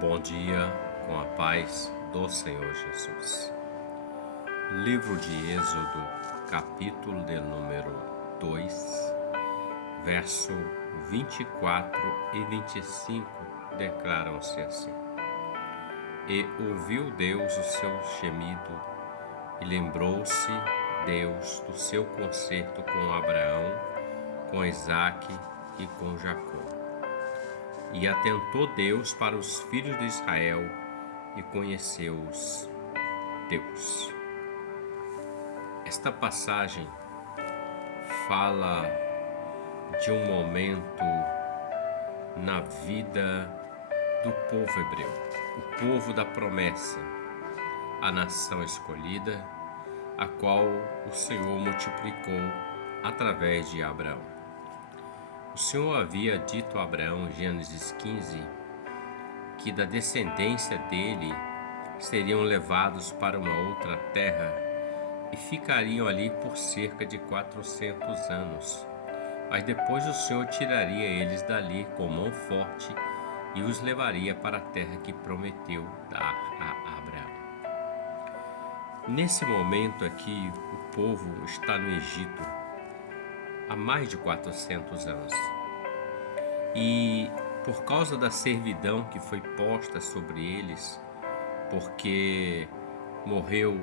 Bom dia, com a paz do Senhor Jesus. Livro de Êxodo, capítulo de número 2, verso 24 e 25, declaram-se assim: E ouviu Deus o seu gemido, e lembrou-se Deus do seu concerto com Abraão, com Isaque e com Jacó. E atentou Deus para os filhos de Israel, e conheceu-os Deus. Esta passagem fala de um momento na vida do povo hebreu, o povo da promessa, a nação escolhida, a qual o Senhor multiplicou através de Abraão. O Senhor havia dito a Abraão, em Gênesis 15, que da descendência dele seriam levados para uma outra terra e ficariam ali por cerca de 400 anos. Mas depois o Senhor tiraria eles dali com mão forte e os levaria para a terra que prometeu dar a Abraão. Nesse momento aqui, o povo está no Egito há mais de 400 anos. E por causa da servidão que foi posta sobre eles, porque morreu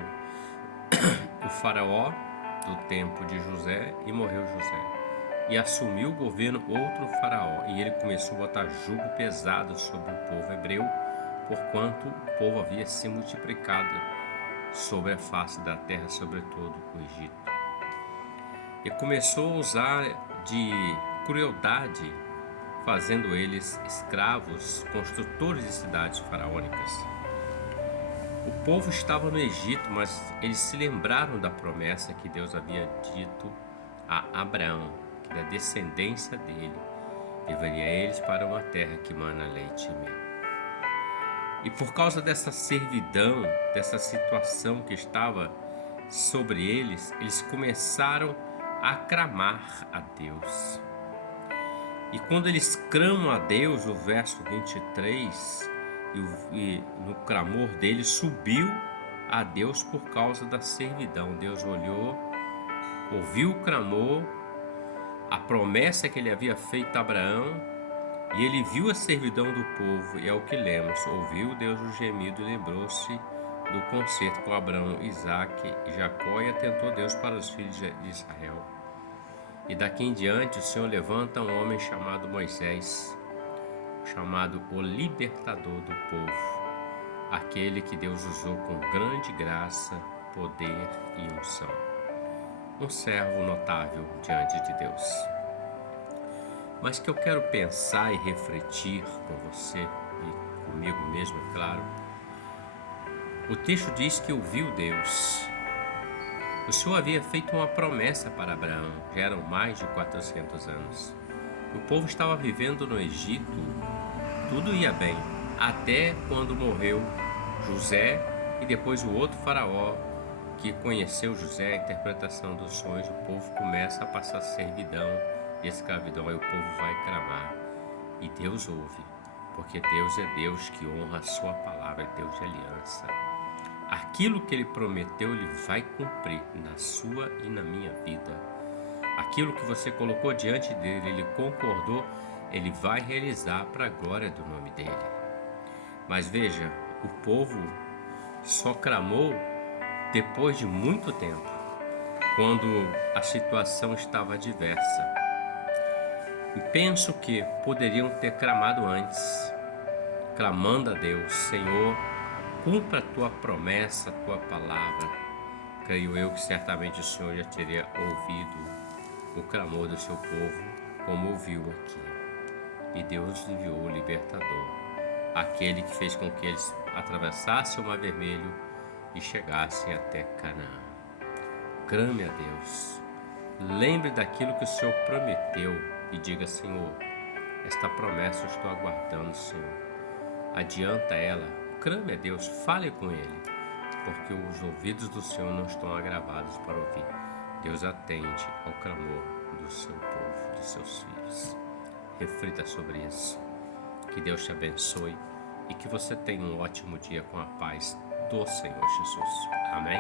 o faraó do tempo de José e morreu José, e assumiu o governo outro faraó, e ele começou a botar jugo pesado sobre o povo hebreu, porquanto o povo havia se multiplicado sobre a face da terra, sobretudo o Egito. E começou a usar de crueldade, fazendo eles escravos, construtores de cidades faraônicas. O povo estava no Egito, mas eles se lembraram da promessa que Deus havia dito a Abraão, que da descendência dele levaria eles para uma terra que mana leite e mel. E por causa dessa servidão, dessa situação que estava sobre eles, eles começaram a clamar a Deus. E quando eles clamam a Deus, o verso 23, e no clamor deles subiu a Deus por causa da servidão. Deus olhou, ouviu o clamor, a promessa que ele havia feito a Abraão, e ele viu a servidão do povo, e é o que lemos: ouviu Deus o gemido e lembrou-se do concerto com Abraão, Isaque e Jacó, e atentou Deus para os filhos de Israel. E daqui em diante o Senhor levanta um homem chamado Moisés, chamado o libertador do povo, aquele que Deus usou com grande graça, poder e unção. Um servo notável diante de Deus. Mas que eu quero pensar e refletir com você e comigo mesmo, é claro. O texto diz que ouviu Deus. O Senhor havia feito uma promessa para Abraão, já eram mais de 400 anos. O povo estava vivendo no Egito, tudo ia bem, até quando morreu José e depois o outro faraó que conheceu José, a interpretação dos sonhos. O povo começa a passar servidão e escravidão, aí o povo vai clamar. E Deus ouve, porque Deus é Deus que honra a sua palavra, é Deus de aliança. Aquilo que Ele prometeu, Ele vai cumprir na sua e na minha vida. Aquilo que você colocou diante dele, Ele concordou, Ele vai realizar para a glória do nome dEle. Mas veja, o povo só clamou depois de muito tempo, quando a situação estava adversa. E penso que poderiam ter clamado antes, clamando a Deus: Senhor, cumpra a tua promessa, a tua palavra. Creio eu que certamente o Senhor já teria ouvido o clamor do seu povo, como ouviu aqui. E Deus enviou o libertador, aquele que fez com que eles atravessassem o Mar Vermelho e chegassem até Canaã. Clame a Deus, lembre daquilo que o Senhor prometeu e diga: Senhor, esta promessa eu estou aguardando, Senhor. Adianta ela. Clame a Deus, fale com Ele, porque os ouvidos do Senhor não estão agravados para ouvir. Deus atende ao clamor do seu povo, dos seus filhos. Reflita sobre isso. Que Deus te abençoe e que você tenha um ótimo dia com a paz do Senhor Jesus. Amém?